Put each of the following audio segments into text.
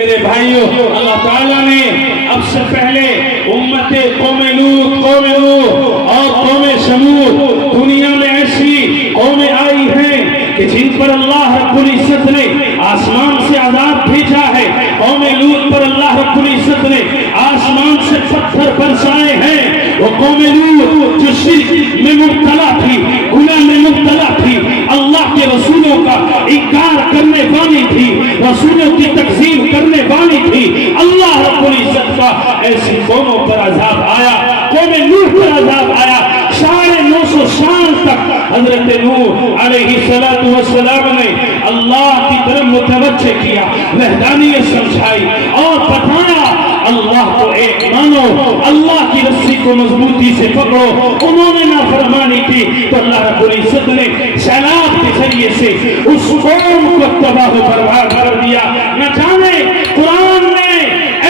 میرے بھائیوں، اللہ تعالیٰ نے اب سے پہلے امت قوم لوط، قوم نوح اور قوم سمود، دنیا میں ایسی قومیں آئی ہیں کہ جن پر اللہ رب العزت نے آسمان سے عذاب بھیجا ہے۔ قوم لوط پر اللہ رب العزت نے آسمان سے پتھر برسائے ہیں۔ وہ قوم لوط جو شرک میں مبتلا تھی، گناہ میں مبتلا تھی، اللہ کے رسولوں کا انکار کرنے والی تھی، رسولوں کی تکذیب کرنے والی تھی، اللہ رب العزت کا ایسی قوموں پر عذاب آیا۔ قوم نوح پر عذاب آیا۔ 950 سال تک حضرت نوح علیہ السلام نے اللہ کی طرف متوجہ کیا، وحدانیت سمجھائی اور بتایا اللہ کو ایک مانو، اللہ کی رسی کو مضبوطی سے پکڑو۔ انہوں نے نافرمانی کی تو اللہ رب العزت نے سیلاب کے ذریعے سے اس قوم کو تباہ و برباد کر دیا۔ نہ جانے قرآن نے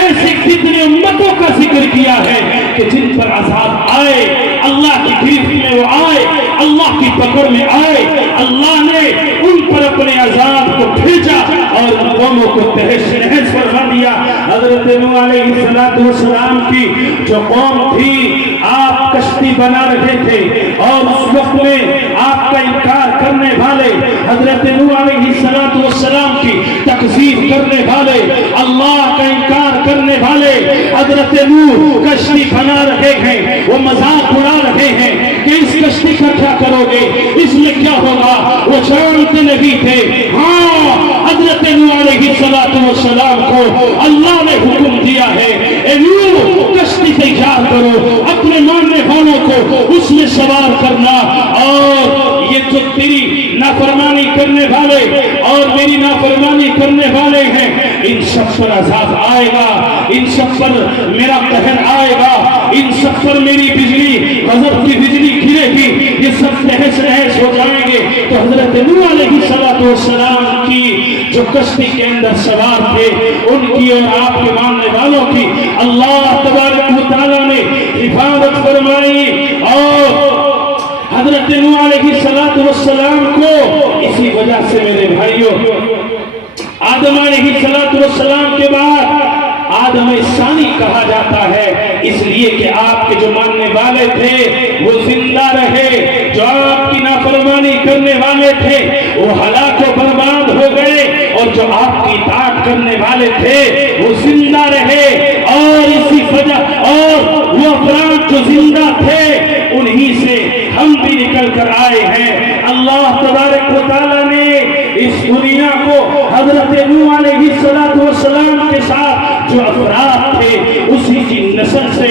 ایسی کتنی امتوں کا ذکر کیا ہے کہ جن پر عذاب آئے، اللہ کی گرفت میں وہ آئے، اللہ کی پکڑ میں آئے، اللہ نے ان پر اپنے عذاب کو بھیجا اور ان قوموں کو تہس نہس فرما دیا۔ حضرت نوح علیہ السلام کی جو قوم تھی، آپ کشتی بنا رہے تھے اور اس وقت میں آپ کا انکار کرنے والے، حضرت نوح علیہ السلام کی تکذیب کرنے والے، اللہ کا انکار کرنے والے حضرت نوح کشتی بنا رہے ہیں، وہ مذاق اڑا رہے ہیں کہ اس کشتی کا کیا کرو گے، اس میں کیا ہوگا، وہ جانتے نہیں تھے۔ ہاں، حضرت نوح علیہ السلام کو اللہ نے حکم دیا ہے، اے نوح کشتی تیار کرو، اپنے ماننے والوں کو اس میں سوار کرنا، اور یہ جو تیری نافرمانی کرنے والے اور میری نافرمانی کرنے والے ہیں، ان سب پر عذاب آئے گا، ان سب پر میرا قہر آئے گا، ان سب پر میری بجلی، غضب کی بجلی گرے گی، یہ سب تہس نہس ہو جائیں گے۔ تو حضرت نوح علیہ السلام کی جو کشتی کے اندر سوار تھے، ان کی اور آپ کے ماننے والوں کی اللہ تبارک و تعالیٰ نے حفاظت فرمائی، اور حضرت نوح علیہ السلام کو اسی وجہ سے میرے بھائیوں، آدم علیہ السلام کے بعد آدم ثانی کہا جاتا ہے، اس لیے کہ آپ کے جو ماننے والے تھے وہ زندہ رہے، جو آپ کی نافرمانی کرنے والے تھے وہ ہلاک و برباد ہو گئے، اور جو آپ کی اطاعت کرنے والے تھے وہ زندہ رہے۔ اور اسی وجہ، اور وہ افراد جو زندہ تھے انہی سے ہم بھی نکل کر آئے ہیں۔ اللہ تبارک و تعالیٰ نے اس دنیا کو حضرت نوح علیہ السلام کے ساتھ جو افراد تھے اسی کی نسل سے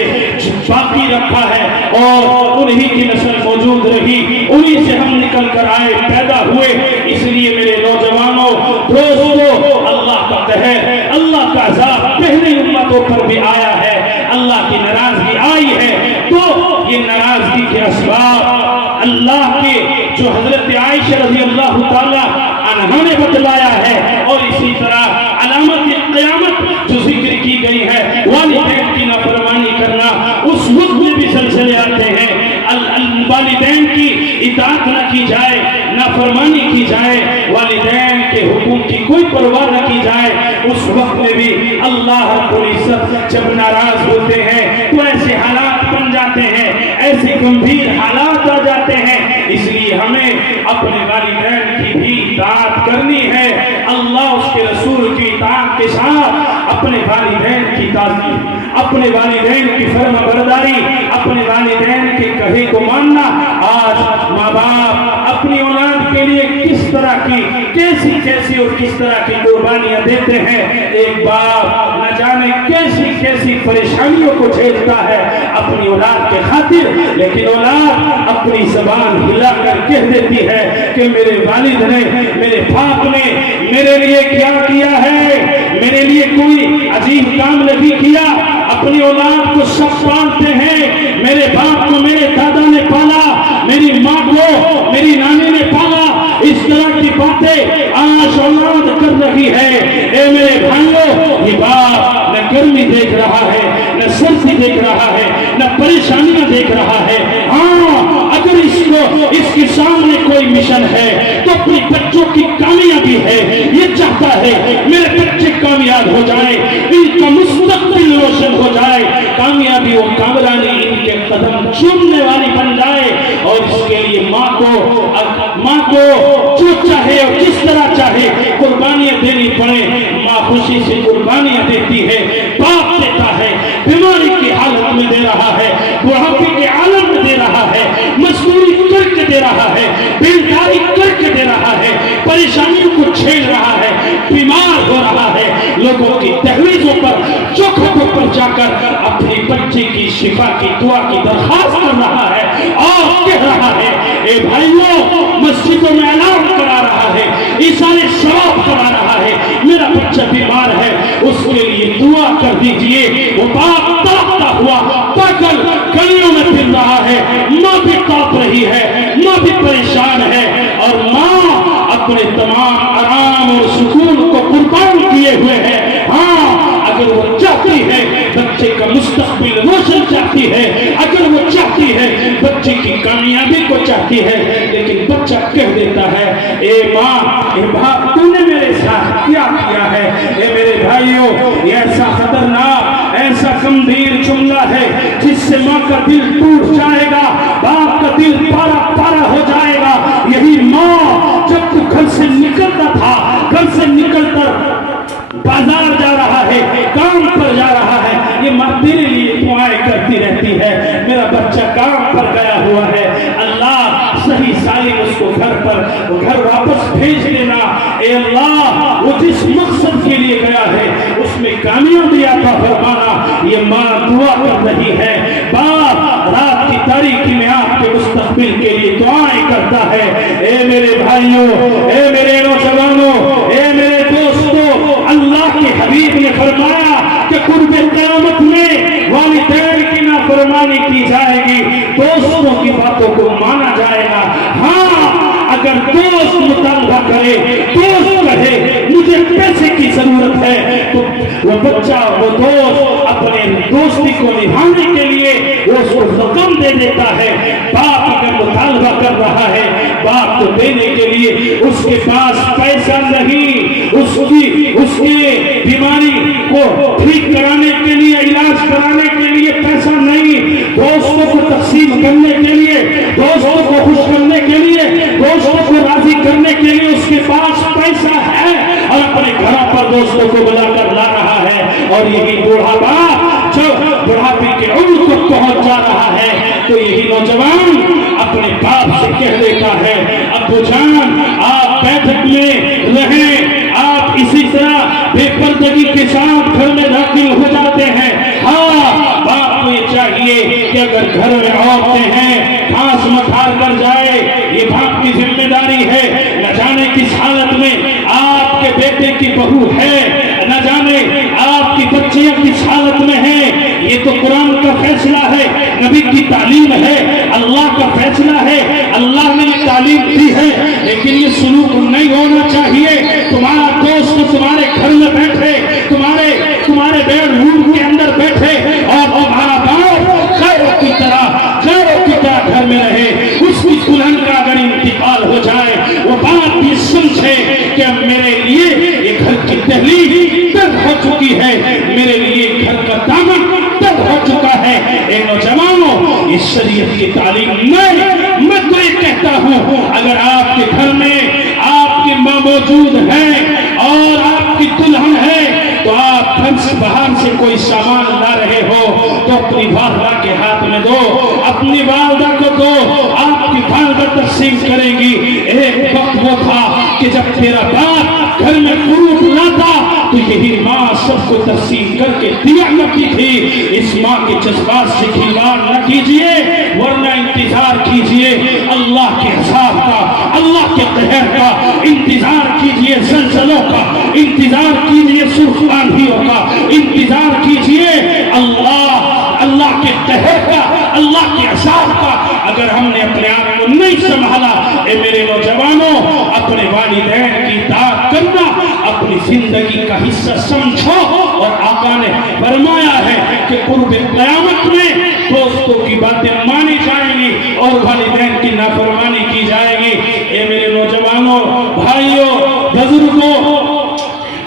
باقی رکھا ہے، اور انہی کی نسل موجود رہی، انہی سے ہم نکل کر آئے، پیدا ہوئے۔ اس لیے میرے نوجوانوں، دوستوں، اللہ کا قہر، اللہ کا عذاب پہلی امتوں پر بھی آیا ہے، اللہ کی ناراضگی آئی ہے، تو یہ ناراضگی کے اسباب اللہ کے جو حضرت عائشہ رضی اللہ تعالیٰ عنہا نے بتلایا ہے، اور اسی طرح علامت قیامت جو ذکر کی گئی ہے، والدین کی نافرمانی کرنا، اس وقت میں بھی سلسلے آتے ہیں، والدین کی اطاعت نہ کی جائے، نافرمانی کی جائے، والدین کے حقوق کی کوئی پرواہ نہ کی جائے، اس وقت میں بھی اللہ رب العزت جب ناراض ہوتے ہیں تو ایسے حالات بن جاتے ہیں، ایسے گمبھیر حالات آ جاتے ہیں۔ اس لیے ہمیں اپنے والدین کی بھی اطاعت کرنی ہے، اللہ اس کے رسول کی اطاعت کے ساتھ اپنے والدین کی تعظیم، اپنے والدین کی فرما برداری، اپنے والدین کے کہے کو ماننا۔ آج ماں باپ اپنی اولاد کے لیے کس طرح کی کیسی اور کس طرح کی قربانیاں دیتے ہیں، ایک باپ نہ جانے کیسی پریشانیوں کو جھیلتا ہے اپنی اولاد کے خاطر، لیکن اولاد اپنی زبان ہلا کر کہہ دیتی ہے کہ میرے والد نے، میرے باپ نے میرے لیے کیا کیا ہے، میرے لیے کوئی عجیب کام نہیں کیا۔ اپنی اولاد کو سب پالتے ہیں، میرے باپ کو میرے دادا نے پالا، میری ماں کو میری نانی نے پالا، اس طرح کی باتیں آج اولاد کر رہی ہے۔ اے میرے بھائیوں، یہ باپ نہ گرمی دیکھ رہا ہے، نہ سردی دیکھ رہا ہے، نہ پریشانیاں دیکھ رہا ہے۔ ہاں، اگر اس کے سامنے کوئی مشن ہے تو اپنی بچوں کی کامیابی ہے، یہ چاہتا ہے میرے بچے کامیاب ہو جائے، ان کا مستقبل روشن ہو جائے، کامیابی اور کامرانی ان کے قدم چومنے والی بن جائے، اور اس کے لیے ماں کو جو چاہے اور جس طرح چاہے قربانیاں دینی پڑے، ماں خوشی سے قربانیاں دیتی ہے، باپ دیتا ہے، بیماری کی حالت میں دے رہا ہے، بڑھاپے کے عالم میں دے رہا ہے، مزدوری کر کے دے رہا ہے، بیلداری کر کے دے رہا ہے، پریشانیوں کو جھیل رہا ہے، بیمار ہو رہا ہے، لوگوں کی دہلیزوں پر چوکھٹوں پر جا کر اپنی بچے کی شفا کی دعا کی درخواست کر رہا ہے اور کہہ رہا ہے اے بھائیوں مسجدوں میں اعلان کرا رہا ہے، اشارے ثواب کرا رہا ہے، میرا بچہ بیمار ہے اس کے لیے دعا کر دیجئے۔ وہ باپ تڑپتا ہوا پیدل گلیوں میں پھر رہا ہے، ماں بھی تڑپ رہی ہے، ماں بھی پریشان ہے، اور ماں اپنے تمام آرام اور سکون کو قربان کیے ہوئے ہے۔ ہاں اگر وہ چاہتی ہے بچے کا مستقبل روشن چاہتی ہے، اگر وہ چاہتی ہے بچے کی کامیابی کو چاہتی ہے، لیکن بچہ کہہ دیتا ہے اے ماں اے باپ تو نے میرے ساتھ کیا کیا ہے۔ اے میرے بھائیوں یہ ایسا خطرناک ایسا گمبھیر جملہ ہے جس سے ماں کا دل ٹوٹ جائے گا، باپ کا دل پارا پارا ہو جائے گا۔ یہی ماں جب تو گھر سے نکلتا تھا، گھر سے نکل کر بازار جا رہا ہے، کام پر جا رہا ہے، یہ ماں تیرے لیے دعائیں کرتی رہتی ہے، میرا بچہ کام پر گیا ہوا ہے، اللہ صحیح سالم اس کو گھر واپس بھیج دینا، اے اللہ وہ جس مقصد کے لیے گیا ہے اس میں کامیابی عطا فرمانا۔ یہ ماں دعا کر رہی ہے، باپ رات کی تاریکی میں آپ کے مستقبل کے لیے دعائیں کرتا ہے۔ اے میرے بھائیوں، اے میرے نوجوانوں، اے میرے دوستوں، اللہ کے حبیب نے فرمایا کہ قرب قیامت میں والدین کی نافرمانی کی جائے گی، دوستوں کی باتوں کو مانا جائے گا۔ ہاں اگر دوست مطالبہ کرے، دوست کہے مجھے پیسے کی ضرورت ہے، تو وہ بچہ وہ دوست اپنے دوستی کو نبھانے کے لیے وہ اس کو رقم دے دیتا ہے۔ باپ اگر مطالبہ کر رہا ہے، باپ کو دینے کے لیے اس کے پاس پیسہ نہیں، اس کے بیماری کو ٹھیک کرانے کے لیے، علاج کرانے کے لیے پیسہ نہیں، دوستوں کو تقسیم کرنے کے لیے، دوستوں کو خوش کرنے کے لیے، دوستوں کو راضی کرنے کے لیے اس کے پاس پیسہ ہے، اور اپنے گھروں پر دوستوں کو بلا کر لا رہا ہے، اور یہی بوڑھا باپ جو بڑھاپے کے عمر کو پہنچ جا رہا ہے، تو یہی نوجوان اپنے باپ سے کہہ دیتا ہے ابو جان آپ بیٹھک میں رہیں، آپ اسی طرح بے پردگی کے ساتھ گھر میں داخل ہو جاتے ہیں۔ ہاں باپ کو یہ چاہیے کہ اگر گھر میں عورتیں ہیں خاص مٹھار کر جائے، یہ باپ کی ذمہ داری ہے، نہ جانے کس حالت میں آپ کے بیٹے کی بہو ہے، نہ جانے آپ کی بچیاں کس حالت میں ہیں، یہ تو قرآن کا فیصلہ ہے، نبی کی تعلیم ہے، اللہ کا فیصلہ ہے، اللہ نے تعلیم دی ہے، لیکن یہ سلوک نہیں ہونا چاہیے۔ تمہارا دوست تمہارے گھر میں بیٹھے، تمہارے بیڈ روم کے اندر بیٹھے، اور تمہارا باپ غیروں کی طرح گھر میں رہے، اس کی دلہن کا اگر انتقال ہو جائے، وہ بات بھی سمجھے کہ میرے لیے یہ گھر کی دہلیز تر ہو چکی ہے، میرے لیے گھر کا دامن تر ہو چکا ہے۔ اے نوجوانوں، اس شریعت کی تعلیم میں تو یہ کہتا ہوں اگر آپ کے گھر میں آپ کی ماں موجود ہے اور آپ کی دلہن ہے، تو آپ گھر سے باہر سے کوئی سامان لا رہے ہو تو اپنی والدہ کے ہاتھ میں دو، اپنی والدہ کو دو، آپ کی والدہ تقسیم کریں گی۔ ایک وقت وہ تھا کہ جب تیرا باپ گھر میں فروٹ لاتا تو یہی ماں سب کو تقسیم کر کے دیا کرتی تھی۔ اس ماں کے جذبات سے کھلواڑ نہ کیجئے، ورنہ انتظار کیجئے اللہ کے عذاب کا، اللہ کے قہر کا، انتظار کیجئے زلزلوں کا، انتظار کیجئے سرخ آندھیوں کا، انتظار کیجئے اللہ کے قہر کا، اللہ کے عذاب کا۔ اگر ہم نے اپنے آپ کو نہیں سنبھالا، اے میرے نوجوانوں، اپنے والدین کی اطاعت کرنا اپنی زندگی کا حصہ سمجھو، اور آقا نے فرمایا ہے کہ قرب قیامت میں دوستوں کی باتیں مانی جائیں گی اور والدین کی نافرمانی کی جائے گی۔ نوجوانوں، بھائیوں، بزرگوں،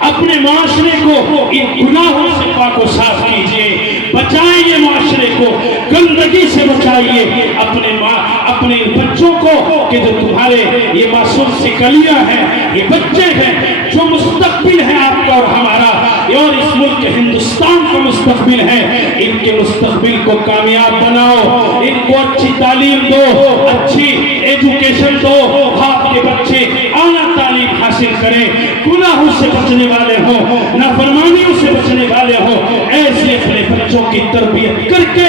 اپنے معاشرے کو ان گناہوں سے پاک و صاف کیجئے، بچائیے معاشرے کو، گندگی سے بچائیے اپنے بچوں کو کہ جو تمہارے یہ معصوم سی کلیاں ہیں، یہ بچے ہیں جو مستقبل ہے آپ کا اور ہمارا، اور اس ملک ہندوستان کا مستقبل ہے، ان کے مستقبل کو کامیاب بناؤ، ان کو اچھی تعلیم دو، اچھی ایجوکیشن دو، آپ کے بچے اعلیٰ تعلیم حاصل کریں، گناہوں سے بچنے والے ہوں، نافرمانیوں سے بچنے والے ہوں، ایسے اپنے بچوں کی تربیت کر کے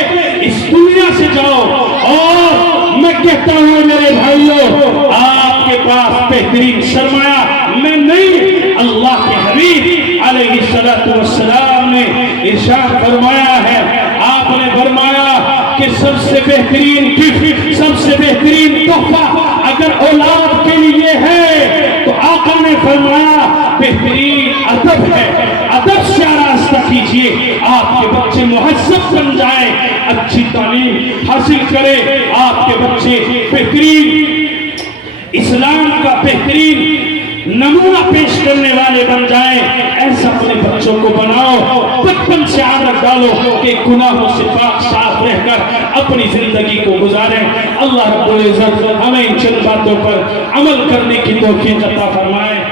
اس دنیا سے جاؤ۔ اور میں کہتا ہوں میرے بھائیوں، آپ کے پاس بہترین سرمایہ میں نہیں، اللہ کے حبیب علیہ السلام نے ارشاد فرمایا ہے، آپ نے فرمایا کہ سب سے بہترین گفٹ، سب سے بہترین تحفہ اگر اولاد کے لیے ہے تو آقا نے فرمایا بہترین ادب ہے، ادب سے آراستہ کیجئے، آپ کے بچے مہذب بن جائیں، اچھی تعلیم حاصل کرے، آپ کے بچے بہترین اسلام کا بہترین نمونہ پیش کرنے والے بن جائیں، ایسا اپنے بچوں کو بناؤ، بچپن سے عادت ڈالو کہ گناہوں سے پاک صاف رہ کر اپنی زندگی کو گزاریں۔ اللہ رب العزت ہمیں ان چند باتوں پر عمل کرنے کی توفیق عطا فرمائے۔